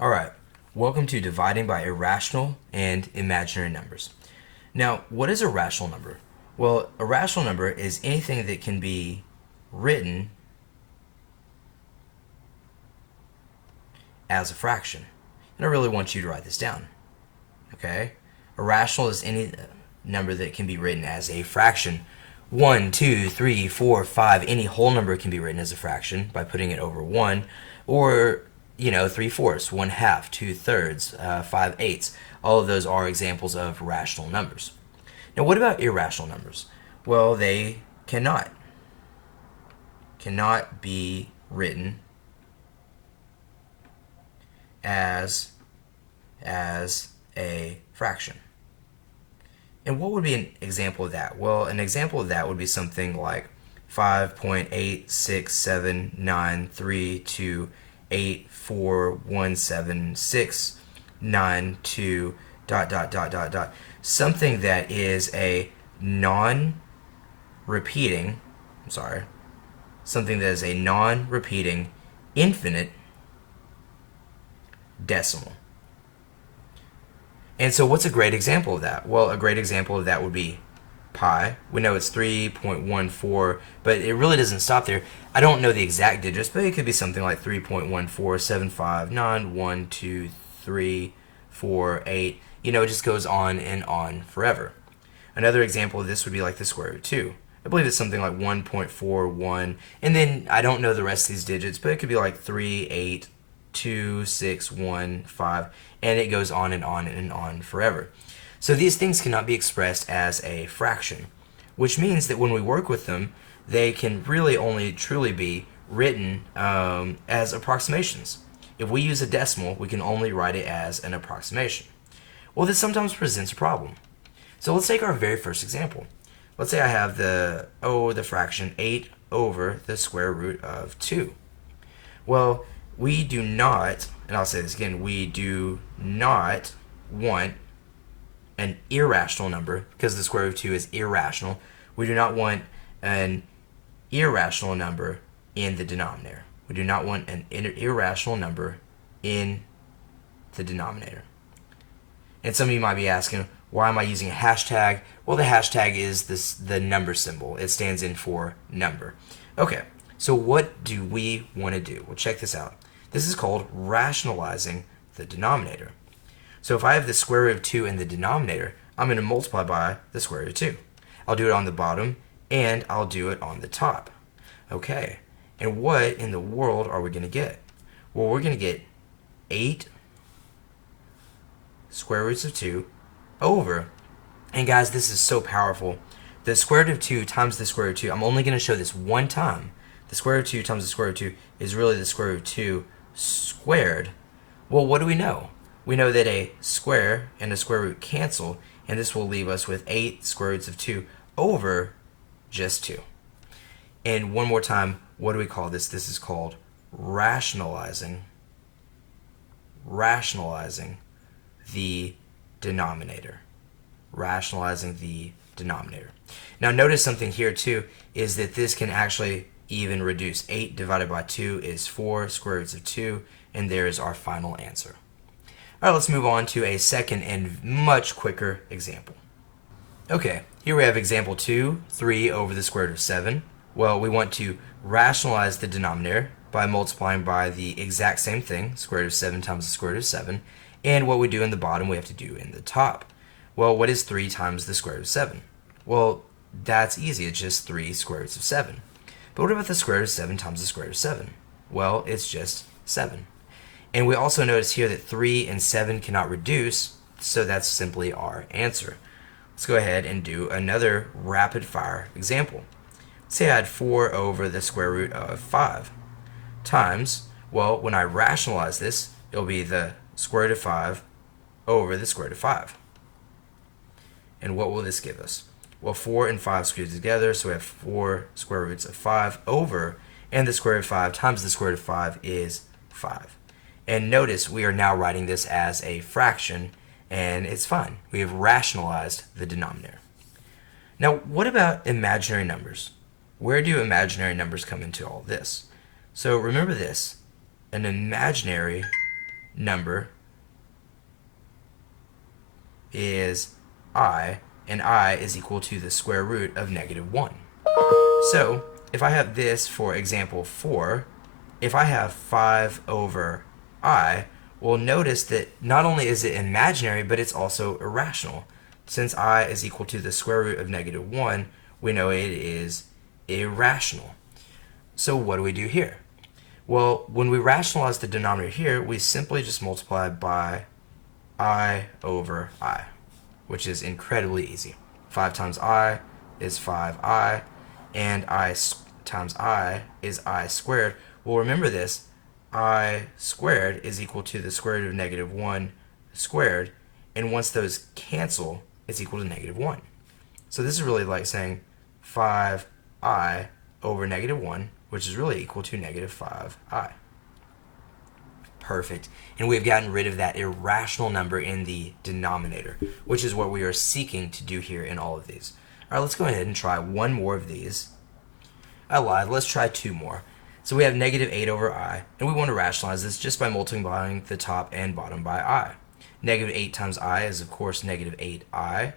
All right, welcome to dividing by irrational and imaginary numbers. Now, what is a rational number? Well, a rational number is anything that can be written as a fraction. And I really want you to write this down. Okay? A rational is any number that can be written as a fraction. 1, 2, 3, 4, 5, any whole number can be written as a fraction by putting it over 1, or 3/4, 1/2, 2/3, 5/8. All of those are examples of rational numbers. Now, what about irrational numbers? Well, they cannot be written as a fraction. And what would be an example of that? Well, an example of that would be something like 5.8679328417692 ... Something that is a non-repeating, something that is a non-repeating infinite decimal. And so what's a great example of that? Well, a great example of that would be pi. We know it's 3.14, but it really doesn't stop there. I don't know the exact digits, but it could be something like 3.147591234 8. It just goes on and on forever. Another example of this would be like the square root of 2. I believe it's something like 1.41, and then I don't know the rest of these digits, but it could be like 3, 8, 2, 6, 1, 5, and it goes on and on and on forever. So these things cannot be expressed as a fraction, which means that when we work with them, they can really only truly be written as approximations. If we use a decimal, we can only write it as an approximation. Well, this sometimes presents a problem. So let's take our very first example. Let's say I have the fraction 8 over the square root of 2. Well, we do not, and I'll say this again, we do not want an irrational number, because the square root of 2 is irrational. We do not want an irrational number in the denominator. We do not want an irrational number in the denominator. And some of you might be asking, why am I using a hashtag? Well, the hashtag is the number symbol. It stands in for number. Okay, so what do we want to do? Well, check this out. This is called rationalizing the denominator. So if I have the square root of 2 in the denominator, I'm going to multiply by the square root of 2. I'll do it on the bottom, and I'll do it on the top. Okay, and what in the world are we going to get? Well, we're going to get 8 square roots of 2 over, and guys, this is so powerful. The square root of 2 times the square root of 2, I'm only going to show this one time. The square root of 2 times the square root of 2 is really the square root of 2 squared. Well, what do we know? We know that a square and a square root cancel, and this will leave us with 8 square roots of 2 over just 2. And one more time, what do we call this? This is called rationalizing the denominator. Rationalizing the denominator. Now notice something here too, is that this can actually even reduce. 8 divided by 2 is 4 square roots of 2, and there is our final answer. All right, let's move on to a second and much quicker example. Okay, here we have example 2, 3 over the square root of 7. Well, we want to rationalize the denominator by multiplying by the exact same thing, square root of 7 times the square root of 7, and what we do in the bottom we have to do in the top. Well, what is 3 times the square root of 7? Well, that's easy, it's just 3 square roots of 7. But what about the square root of 7 times the square root of 7? Well, it's just 7. And we also notice here that 3 and 7 cannot reduce, so that's simply our answer. Let's go ahead and do another rapid fire example. Let's say I had 4 over the square root of 5 times, well, when I rationalize this, it'll be the square root of 5 over the square root of 5. And what will this give us? Well, 4 and 5 squared together, so we have 4 square roots of 5 over, and the square root of 5 times the square root of 5 is 5. And notice we are now writing this as a fraction, and it's fine. We have rationalized the denominator. Now, what about imaginary numbers? Where do imaginary numbers come into all this? So remember this, an imaginary number is I, and I is equal to the square root of negative 1. So if I have this for example 4, if I have 5 over I, well, notice that not only is it imaginary, but it's also irrational. Since I is equal to the square root of negative 1, we know it is irrational. So what do we do here? Well, when we rationalize the denominator here, we simply just multiply by I over I, which is incredibly easy. 5 times I is 5I, and I times I is I squared. Well, remember this, I squared is equal to the square root of negative 1 squared, and once those cancel, it's equal to negative 1. So this is really like saying 5I over negative 1, which is really equal to negative 5I. Perfect. And we've gotten rid of that irrational number in the denominator, which is what we are seeking to do here in all of these. All right, let's go ahead and try one more of these. I lied. Let's try 2 more. So we have negative 8 over I, and we want to rationalize this just by multiplying the top and bottom by I. Negative 8 times I is, of course, negative 8I.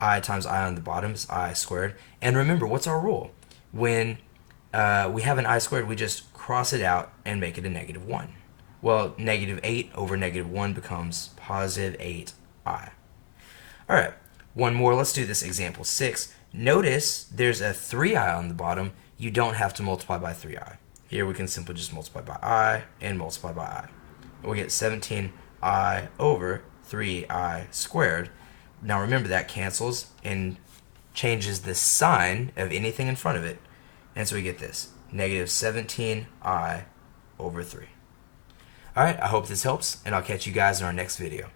I times I on the bottom is I squared. And remember, what's our rule? When we have an I squared, we just cross it out and make it a negative 1. Well, negative 8 over negative 1 becomes positive 8I. All right, one more. Let's do this example 6. Notice there's a 3I on the bottom. You don't have to multiply by 3I. Here we can simply just multiply by I and multiply by I. We get 17I over 3I squared. Now remember, that cancels and changes the sign of anything in front of it. And so we get this, negative 17I over 3. All right, I hope this helps, and I'll catch you guys in our next video.